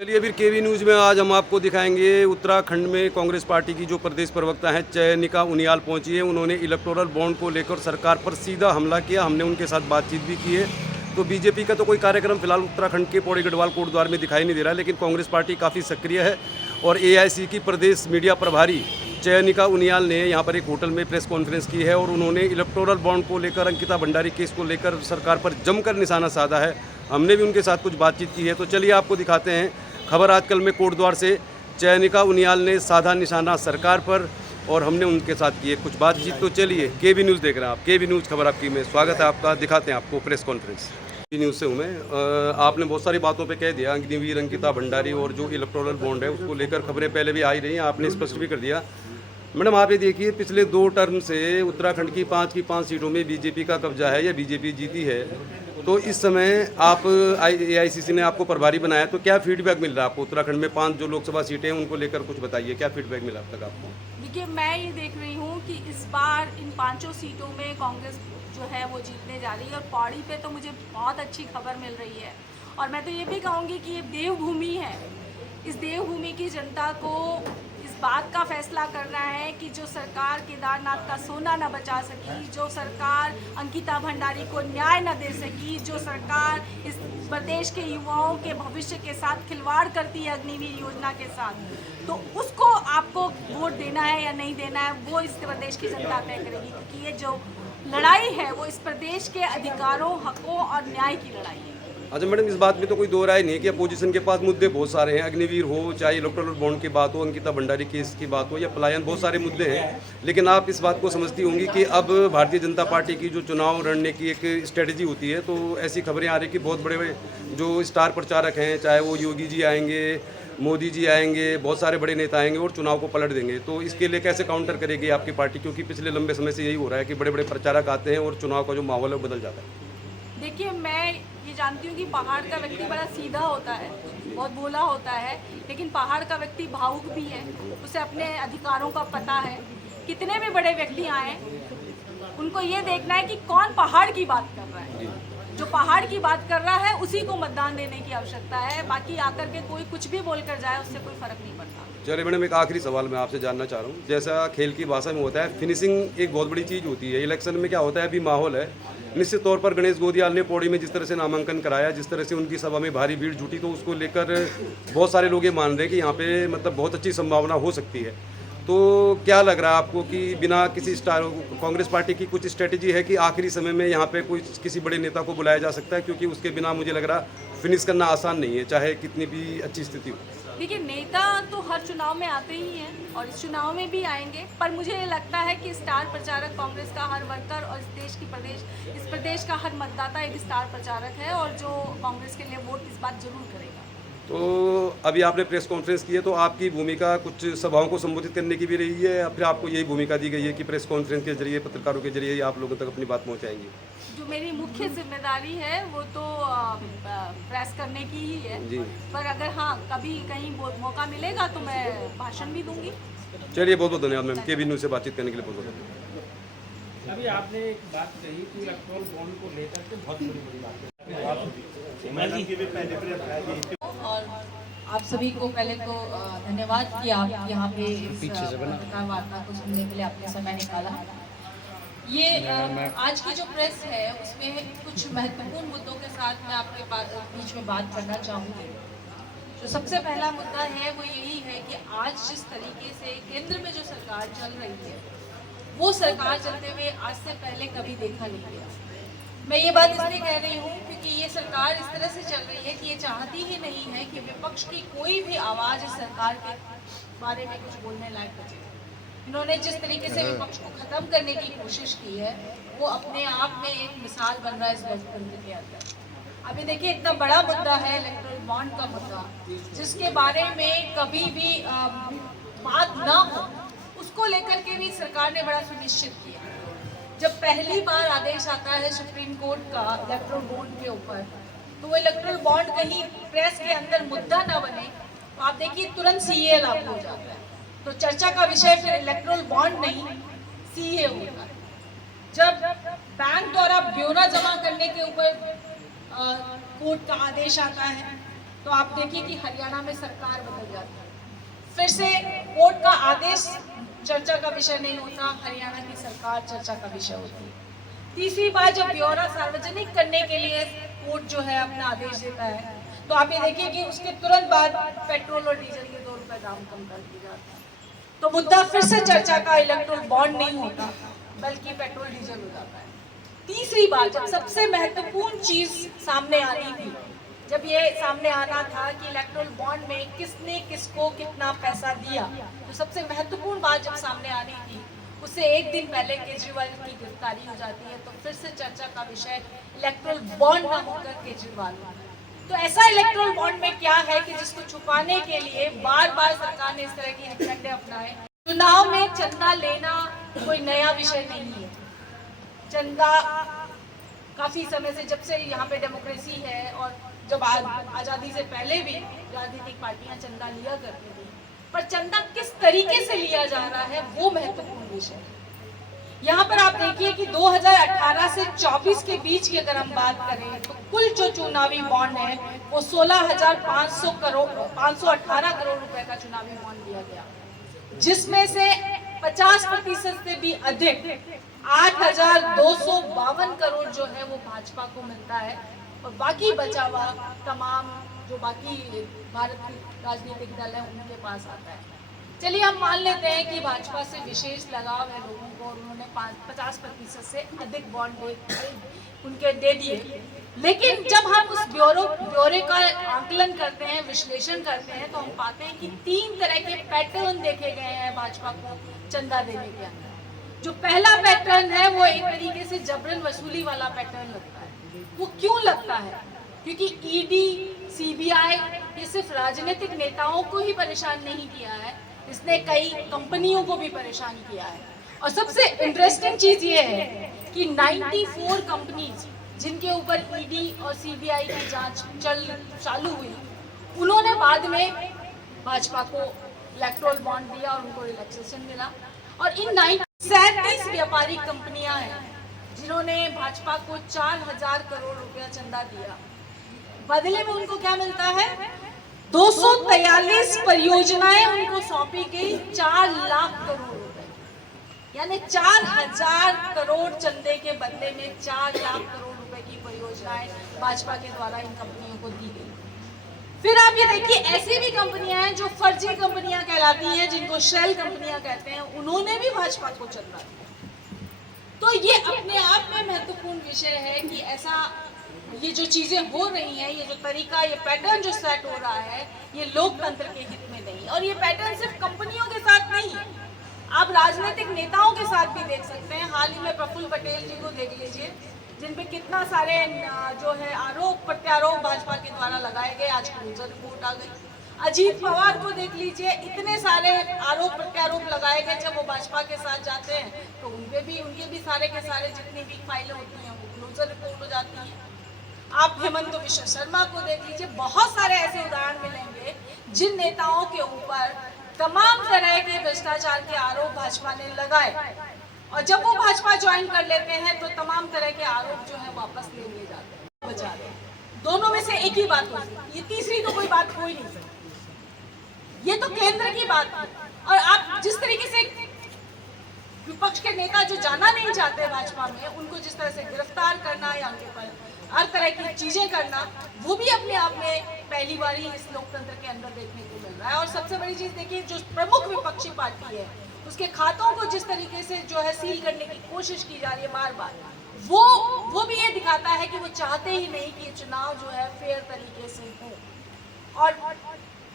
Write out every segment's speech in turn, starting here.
चलिए फिर केवी न्यूज़ में आज हम आपको दिखाएंगे उत्तराखंड में कांग्रेस पार्टी की जो प्रदेश प्रवक्ता हैं चयनिका उनियाल पहुंची है। उन्होंने इलेक्टोरल बॉन्ड को लेकर सरकार पर सीधा हमला किया। हमने उनके साथ बातचीत भी की है। तो बीजेपी का तो कोई कार्यक्रम फिलहाल उत्तराखंड के पौड़ी गढ़वाल कोटद्वार में दिखाई नहीं दे रहा है, लेकिन कांग्रेस पार्टी काफ़ी सक्रिय है। और एआईसी की प्रदेश मीडिया प्रभारी चयनिका उनियाल ने यहाँ पर एक होटल में प्रेस कॉन्फ्रेंस की है और उन्होंने इलेक्टोरल बॉन्ड को लेकर अंकिता भंडारी केस को लेकर सरकार पर जमकर निशाना साधा है। हमने भी उनके साथ कुछ बातचीत की है, तो चलिए आपको दिखाते हैं खबर आजकल में कोटद्वार से। चयनिका उनियाल ने साधा निशाना सरकार पर और हमने उनके साथ की है कुछ बातचीत। तो चलिए केवी न्यूज़ देख रहे हैं आप, केवी न्यूज़ खबर आपकी में स्वागत है आपका। दिखाते हैं आपको प्रेस कॉन्फ्रेंस। केवी न्यूज़ से हूँ मैं। आपने बहुत सारी बातों पे कह दिया, अग्निवीर अंकिता भंडारी और जो इलेक्टोरल बॉन्ड है उसको लेकर खबरें पहले भी आ ही रही हैं, आपने स्पष्ट भी कर दिया। मैडम आप ये देखिए, पिछले 2 टर्म से उत्तराखंड की 5 सीटों में बीजेपी का कब्जा है या बीजेपी जीती है। तो इस समय आप एआईसीसी ने आपको प्रभारी बनाया, तो क्या फीडबैक मिल रहा है आपको उत्तराखंड में 5 जो लोकसभा सीटें हैं उनको लेकर कुछ बताइए, क्या फीडबैक मिला अब तक आपको? देखिए, मैं ये देख रही हूँ कि इस बार इन 5 सीटों में कांग्रेस जो है वो जीतने जा रही है। और पौड़ी पे तो मुझे बहुत अच्छी खबर मिल रही है। और मैं तो ये भी कहूँगी कि ये देवभूमि है। इस देवभूमि की जनता को इस बात का फैसला करना है कि जो सरकार केदारनाथ का सोना न बचा सकी, जो सरकार अंकिता भंडारी को न्याय न दे सकी, जो सरकार इस प्रदेश के युवाओं के भविष्य के साथ खिलवाड़ करती है अग्निवीर योजना के साथ, तो उसको आपको वोट देना है या नहीं देना है वो इस प्रदेश की जनता तय करेगी। क्योंकि ये जो लड़ाई है वो इस प्रदेश के अधिकारों, हकों और न्याय की लड़ाई है। अच्छा मैडम, इस बात में तो कोई दो राय नहीं है कि अपोजिशन के पास मुद्दे बहुत सारे हैं। अग्निवीर हो, चाहे इलेक्टोरल बॉन्ड की बात हो, अंकिता भंडारी केस की बात हो या पलायन, बहुत सारे मुद्दे हैं। लेकिन आप इस बात को समझती होंगी कि अब भारतीय जनता पार्टी की जो चुनाव लड़ने की एक स्ट्रेटजी होती है, तो ऐसी खबरें आ रही कि बहुत बड़े बड़े जो स्टार प्रचारक हैं, चाहे वो योगी जी आएंगे, मोदी जी आएंगे, बहुत सारे बड़े नेता आएंगे और चुनाव को पलट देंगे। तो इसके लिए कैसे काउंटर करेगी आपकी पार्टी, क्योंकि पिछले लंबे समय से यही हो रहा है कि बड़े बड़े प्रचारक आते हैं और चुनाव का जो माहौल है वो बदल जाता है। देखिए, मैं ये जानती हूँ कि पहाड़ का व्यक्ति बड़ा सीधा होता है, बहुत भोला होता है, लेकिन पहाड़ का व्यक्ति भावुक भी है। उसे अपने अधिकारों का पता है। कितने भी बड़े व्यक्ति आए, उनको ये देखना है कि कौन पहाड़ की बात कर रहा है। जो पहाड़ की बात कर रहा है उसी को मतदान देने की आवश्यकता है। बाकी आकर के कोई कुछ भी बोलकर जाए उससे कोई फर्क नहीं पड़ता। चलिए मैडम, एक आखिरी सवाल मैं आपसे जानना चाह रहा हूँ। जैसा खेल की भाषा में होता है, फिनिशिंग एक बहुत बड़ी चीज़ होती है। इलेक्शन में क्या होता है, अभी माहौल है, निश्चित तौर पर गणेश गोदियाल ने पौड़ी में जिस तरह से नामांकन कराया, जिस तरह से उनकी सभा में भारी भीड़ जुटी, तो उसको लेकर बहुत सारे लोग ये मान रहे हैं कि यहाँ पे मतलब बहुत अच्छी संभावना हो सकती है। तो क्या लग रहा है आपको कि बिना किसी स्टार, कांग्रेस पार्टी की कुछ स्ट्रेटेजी है कि आखिरी समय में यहाँ पे कोई किसी बड़े नेता को बुलाया जा सकता है? क्योंकि उसके बिना मुझे लग रहा फिनिश करना आसान नहीं है, चाहे कितनी भी अच्छी स्थिति हो। देखिए, नेता तो हर चुनाव में आते ही हैं और इस चुनाव में भी आएंगे, पर मुझे लगता है कि स्टार प्रचारक कांग्रेस का हर वर्कर और इस प्रदेश का हर मतदाता एक स्टार प्रचारक है और जो कांग्रेस के लिए वोट इस बात जरूर करेगा। तो अभी आपने प्रेस कॉन्फ्रेंस की है, तो आपकी भूमिका कुछ सभाओं को संबोधित करने की भी रही है या फिर आपको यही भूमिका दी गई है कि प्रेस कॉन्फ्रेंस के जरिए, पत्रकारों के जरिए आप लोगों तक अपनी बात पहुंचाएंगे? जो मेरी मुख्य जिम्मेदारी है वो तो प्रेस करने की ही है जी। पर अगर हाँ कभी कहीं मौका मिलेगा तो मैं भाषण भी दूंगी। चलिए बहुत बहुत धन्यवाद मैम, केवी न्यूज़ से बातचीत करने के लिए बहुत बहुत धन्यवाद। अभी आपने एक बात कही कि इलेक्ट्रल बॉन्ड को लेकर के बहुत बड़ी बात है। और आप सभी को पहले तो धन्यवाद कि आप यहाँ पे इस पत्रकार वार्ता को सुनने के लिए आपने समय निकाला। ये आज की जो प्रेस है उसमें कुछ महत्वपूर्ण मुद्दों के साथ मैं आपके बीच में बात करना चाहूँगी। जो सबसे पहला मुद्दा है वो यही है कि आज जिस तरीके से केंद्र में जो सरकार चल रही है वो सरकार चलते हुए आज से पहले कभी देखा नहीं गया। मैं ये बात इसलिए कह रही हूँ क्योंकि ये सरकार इस तरह से चल रही है कि ये चाहती ही नहीं है कि विपक्ष की कोई भी आवाज़ इस सरकार के बारे में कुछ बोलने लायक बचे। इन्होंने जिस तरीके से विपक्ष को खत्म करने की कोशिश की है वो अपने आप में एक मिसाल बन रहा है इस लोकतंत्र के अंदर। अभी देखिए, इतना बड़ा मुद्दा है इलेक्टोरल बॉन्ड का मुद्दा, जिसके बारे में कभी भी बात ना हो, उसको लेकर के भी सरकार ने बड़ा सुनिश्चित किया। जब पहली बार आदेश आता है सुप्रीम कोर्ट का इलेक्टोरल बॉन्ड के ऊपर, तो वो इलेक्टोरल बॉन्ड कहीं प्रेस के अंदर मुद्दा ना बने, तो आप देखिए तुरंत सीए लागू हो जाता है। तो चर्चा का विषय फिर इलेक्टोरल बॉन्ड नहीं, सीए होता है। जब बैंक द्वारा ब्यौरा जमा करने के ऊपर कोर्ट का आदेश आता है, तो आप देखिए कि हरियाणा में सरकार बदल जाती है, फिर से कोर्ट का आदेश चर्चा का विषय नहीं होता, हरियाणा की सरकार चर्चा का विषय होती है। तीसरी बार जब ब्यौरा सार्वजनिक करने के लिए कोर्ट जो है अपना आदेश देता है, तो आप ये देखिए कि उसके तुरंत बाद पेट्रोल और डीजल के 2 रुपए दाम कम कर दिया जाता है। तो मुद्दा फिर से चर्चा का इलेक्ट्रोल बॉन्ड नहीं होता, बल्कि पेट्रोल डीजल हो जाता है। तीसरी बार जब सबसे महत्वपूर्ण चीज सामने आनी थी, जब ये सामने आना था कि इलेक्ट्रोल बॉन्ड में किसने किसको कितना पैसा दिया, तो सबसे महत्वपूर्ण बात जब सामने आनी थी, उससे एक दिन पहले केजरीवाल की गिरफ्तारी हो जाती है। तो फिर से चर्चा का विषय इलेक्ट्रोल बॉन्ड ना होकर केजरीवाल। तो ऐसा इलेक्ट्रोल बॉन्ड में क्या है कि जिसको छुपाने के लिए बार बार सरकार ने इस तरह की हथकंडे अपनाए। चुनाव में चंदा लेना कोई नया विषय नहीं है। चंदा काफी समय से, जब से यहाँ पे डेमोक्रेसी है और जब आजादी से पहले भी राजनीतिक पार्टियां चंदा लिया करती थी, पर चंदा किस तरीके से लिया जा रहा है वो महत्वपूर्ण विषय है। यहाँ पर आप देखिए कि 2018 से 24 के बीच की अगर हम बात करें तो कुल जो चुनावी बॉन्ड है वो 518 करोड़ रुपए का चुनावी बॉन्ड दिया गया, जिसमें से 50% से भी अधिक 8,252 करोड़ जो है वो भाजपा को मिलता है, और बाकी बचा हुआ तमाम जो बाकी भारत के राजनीतिक दल है उनके पास आता है। चलिए हम मान लेते हैं कि भाजपा से विशेष लगाव है लोगों को और उन्होंने 50% से अधिक बॉन्ड उनके दे दिए, लेकिन जब हम उस ब्यौरे का आकलन करते हैं, विश्लेषण करते हैं, तो हम पाते हैं कि 3 तरह के पैटर्न देखे गए हैं भाजपा को चंदा देने के अंदर। जो पहला पैटर्न है वो एक तरीके से जबरन वसूली वाला पैटर्न लगता है। वो क्यों लगता है? क्योंकि ईडी, सीबीआई ये सिर्फ राजनीतिक नेताओं को ही परेशान नहीं किया है, इसने कई कंपनियों को भी परेशान किया है। और सबसे इंटरेस्टिंग चीज ये है कि 94 कंपनीज जिनके ऊपर ईडी और सीबीआई की जांच चालू हुई, उन्होंने बाद में भाजपा को इलेक्ट्रोल बॉन्ड दिया और उनको रिलैक्सेशन मिला। और इन 37 व्यापारिक कंपनियां हैं जिन्होंने भाजपा को 4,000 करोड़ रुपया चंदा दिया। बदले में उनको क्या मिलता है? 243 परियोजनाएं उनको सौंपी गई 4 लाख करोड़ रुपए, यानी 4,000 करोड़ चंदे के बदले में 4 लाख करोड़ रुपए की परियोजनाएं भाजपा के द्वारा इन कंपनियों को दी गई। फिर आप ये देखिए ऐसी भी कंपनियां हैं जो फर्जी कंपनियां कहलाती हैं, जिनको शेल कंपनियां कहते हैं, उन्होंने भी भाजपा को चंदा दिया। तो ये अपने आप में महत्वपूर्ण विषय है कि ऐसा ये जो चीजें हो रही हैं, ये जो तरीका, ये पैटर्न जो सेट हो रहा है, ये लोकतंत्र के हित में नहीं। और ये पैटर्न सिर्फ कंपनियों के साथ नहीं, आप राजनीतिक नेताओं के साथ भी देख सकते हैं। हाल ही में प्रफुल्ल पटेल जी को देख लीजिए, जिन पे कितना सारे जो है आरोप प्रत्यारोप भाजपा के द्वारा लगाए गए, आज क्लोजर रिपोर्ट आ गई। अजीत पवार को देख लीजिए, इतने सारे आरोप प्रत्यारोप लगाए गए, जब वो भाजपा के साथ जाते हैं तो उनके भी सारे के सारे जितनी भी फाइलें होती हैं वो क्लोजर रिपोर्ट हो जाती हैं। आप हेमंत विश्व शर्मा को देख लीजिए, बहुत सारे ऐसे उदाहरण मिलेंगे जिन नेताओं के ऊपर तमाम तरह के भ्रष्टाचार के आरोप भाजपा ने लगाए, और जब वो भाजपा ज्वाइन कर लेते हैं तो तमाम तरह के आरोप जो है वापस ले लिए जाते हैं, बचा रहे हैं। दोनों में से एक ही बात होती है, ये तीसरी तो कोई बात हो ही नहीं सकती। ये तो केंद्र की बात है। और आप जिस तरीके से विपक्ष के नेता जो जाना नहीं चाहते भाजपा में, उनको जिस तरह से गिरफ्तार करना या उनके पर हर तरह की चीजें करना, वो भी अपने आप में पहली बार ही इस लोकतंत्र के अंदर देखने को मिल रहा है। और सबसे बड़ी चीज देखिए, जो प्रमुख विपक्षी पार्टी है उसके खातों को जिस तरीके से जो है सील करने की कोशिश की जा रही है बार बार, वो भी ये दिखाता है कि वो चाहते ही नहीं कि चुनाव जो है फेयर तरीके से हो। और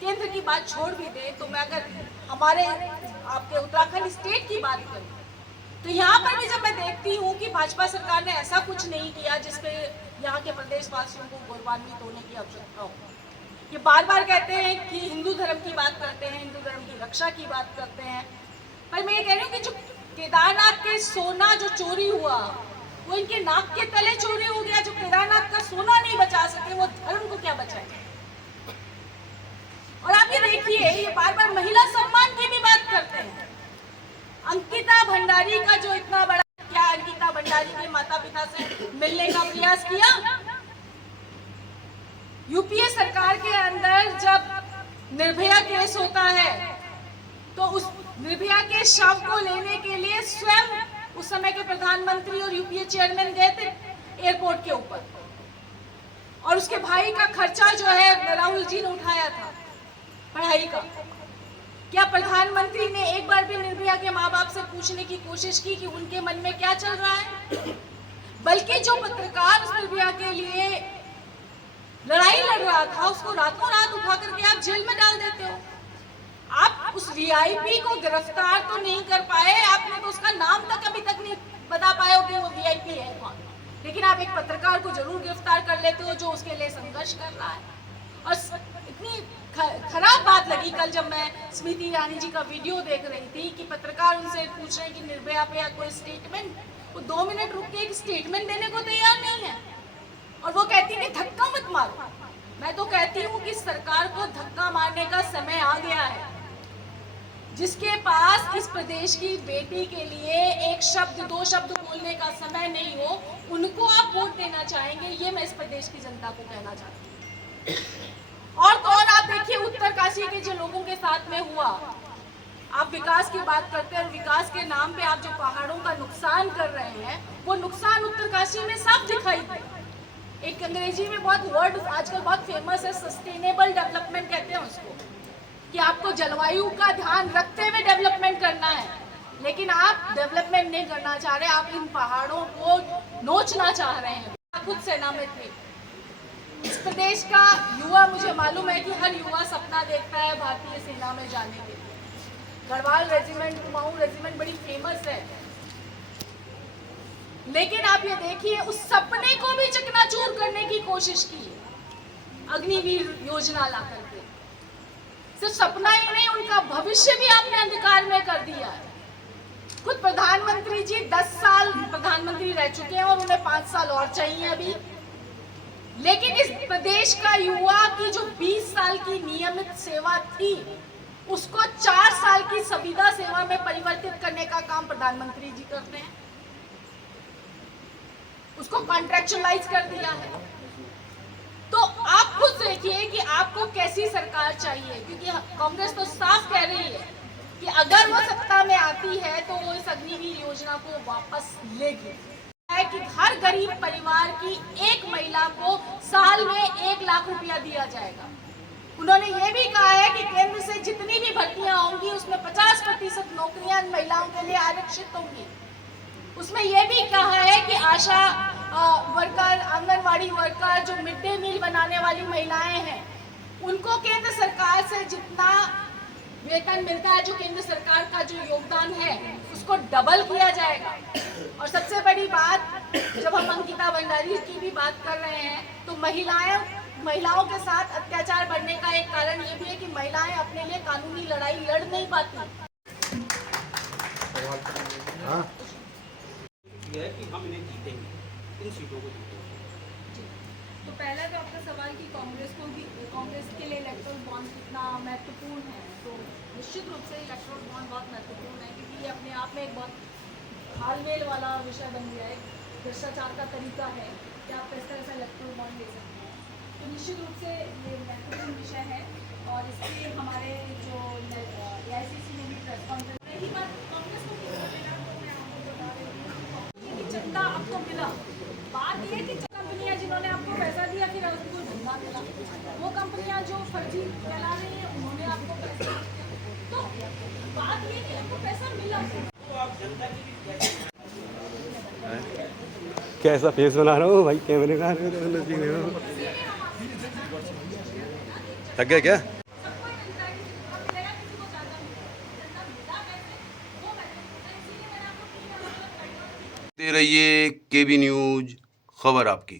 केंद्र की बात छोड़ भी दे तो मैं अगर हमारे आपके उत्तराखंड स्टेट की बात करूं, तो यहाँ पर भी जब मैं देखती हूँ कि भाजपा सरकार ने ऐसा कुछ नहीं किया जिसपे यहाँ के प्रदेशवासियों को गौरवान्वित होने की आवश्यकता हो। ये बार बार कहते हैं कि हिंदू धर्म की बात करते हैं, हिंदू धर्म की रक्षा की बात करते हैं, पर मैं ये कह रही हूँ कि जो केदारनाथ के सोना जो चोरी हुआ वो इनके नाक के तले चोरी हो गया। जो केदारनाथ का सोना नहीं बचा सके वो धर्म को क्या बचाए। और आप ये देखिए, ये बार बार महिला सम्मान की भी बात करते हैं। अंकिता भंडारी का जो इतना बड़ा, क्या अंकिता भंडारी के माता पिता से मिलने का प्रयास किया? यूपीए सरकार के अंदर जब निर्भया केस होता है तो उस निर्भया के शव को लेने के लिए स्वयं उस समय के प्रधानमंत्री और यूपीए चेयरमैन गए थे एयरपोर्ट के ऊपर, और उसके भाई का खर्चा जो है राहुल जी ने उठाया था पढ़ाई का। क्या प्रधानमंत्री ने एक बार भी निर्भया के माँ बाप से पूछने की कोशिश की कि उनके मन में क्या चल रहा है? बल्कि जो पत्रकार उस निर्भया के लिए लड़ाई लड़ रहा था उसको रातों रात उठा करके आप जेल में डाल देते हो। आप उस वीआईपी को गिरफ्तार तो नहीं कर पाए, आपने तो उसका नाम तक अभी तक नहीं बता पाए हो कि वो वीआईपी है कौन, लेकिन आप एक पत्रकार को जरूर गिरफ्तार कर लेते हो जो उसके लिए संघर्ष कर रहा है। और इतनी खराब बात लगी कल जब मैं स्मृति ईरानी जी का वीडियो देख रही थी कि पत्रकार उनसे पूछ रहे हैं कि निर्भया पे या कोई स्टेटमेंट, वो 2 मिनट रुक के एक स्टेटमेंट देने को तैयार नहीं है, और वो कहती है कि धक्का मत मारो। मैं तो कहती हूँ कि सरकार को धक्का मारने का समय आ गया है। जिसके पास इस प्रदेश की बेटी के लिए एक शब्द 2 शब्द बोलने का समय नहीं हो, उनको आप वोट देना चाहेंगे, ये मैं इस प्रदेश की जनता को कहना चाहती हूँ। और तो और आप देखिए उत्तरकाशी के जो लोगों के साथ में हुआ, आप विकास की बात करते हैं और विकास के नाम पे आप जो पहाड़ों का नुकसान कर रहे हैं, वो नुकसान उत्तरकाशी में साफ दिखाई दे। एक अंग्रेजी में बहुत वर्ड आजकल बहुत फेमस है, सस्टेनेबल डेवलपमेंट कहते हैं उसको, कि आपको जलवायु का ध्यान रखते हुए डेवलपमेंट करना है, लेकिन आप डेवलपमेंट नहीं करना चाह रहे, आप इन पहाड़ों को नोचना चाह रहे हैं। खुद सेना में थे। इस प्रदेश का युवा, मुझे मालूम है कि हर युवा सपना देखता है भारतीय सेना में जाने के लिए। गढ़वाल रेजिमेंट, कुमाऊं रेजिमेंट बड़ी फेमस है, लेकिन आप ये देखिए उस सपने को भी चकनाचूर करने की कोशिश की अग्निवीर योजना ला करके। सिर्फ सपना ही नहीं, उनका भविष्य भी आपने अंधकार में कर दिया है। खुद प्रधानमंत्री जी 10 साल प्रधानमंत्री रह चुके हैं और उन्हें 5 साल और चाहिए अभी, लेकिन इस प्रदेश का युवा की जो 20 साल की नियमित सेवा थी उसको 4 साल की संविदा सेवा में परिवर्तित करने का काम प्रधानमंत्री जी करते हैं, उसको कॉन्ट्रैक्चुअलाइज कर दिया है। तो आप खुद देखिए कि आपको कैसी सरकार चाहिए, क्योंकि कांग्रेस तो साफ कह रही है कि अगर वो सत्ता में आती है तो वो इस अग्निवीर योजना को वापस लेगी। है कि हर गरीब परिवार की एक महिला को साल में 1 लाख रुपया दिया जाएगा। उन्होंने ये भी कहा है कि केंद्र से जितनी भी भर्तियां होंगी उसमें 50% नौकरियां महिलाओं के लिए आरक्षित होंगी। उसमें यह भी कहा है कि आशा वर्कर, आंगनवाड़ी वर्कर, जो मिड डे मील बनाने वाली महिलाएं हैं, उनको केंद्र सरकार से जितना वेतन मिलता है, जो केंद्र सरकार का जो योगदान है, उसको डबल किया जाएगा। और सबसे बड़ी बात, जब हम अंकिता भंडारी की भी बात कर रहे हैं, तो महिलाओं के साथ अत्याचार बढ़ने का एक कारण ये भी है कि महिलाएं अपने लिए कानूनी लड़ाई लड़ नहीं पाती। यह है कि हम इन्हें जीतेंगे, इन सीटों को जीतेंगे। तो पहला तो आपका सवाल कि कांग्रेस के लिए इलेक्टोरल बॉन्ड कितना महत्वपूर्ण है, तो निश्चित रूप से इलेक्टोरल बॉन्ड बहुत महत्वपूर्ण है, क्योंकि ये अपने आप में एक बहुत हालमेल वाला विषय बन गया है। भ्रष्टाचार का तरीका है कि आप किस तरह से इलेक्टोरल बॉन्ड ले सकते हैं, तो निश्चित रूप से ये महत्वपूर्ण विषय है। और इसलिए हमारे जो AICC ने भी प्रेस कॉन्फ्रेंस, रही बात कांग्रेस को कितना देना, तो मैं आपको बता रही हूँ कि चंदा आपको मिला। बात ये कि कंपनियां जिन्होंने आपको पैसा दिया फिर उनको धंधा मिला, वो कंपनियां जो फर्जी फैला रही है उन्होंने आपको पैसा, तो बात ये कि आपको पैसा मिला। तो आप जनता की भी कैसा फेस बना रहा हूँ भाई, कैमरे का थक गया क्या? दे रही है KB न्यूज़, खबर आपकी।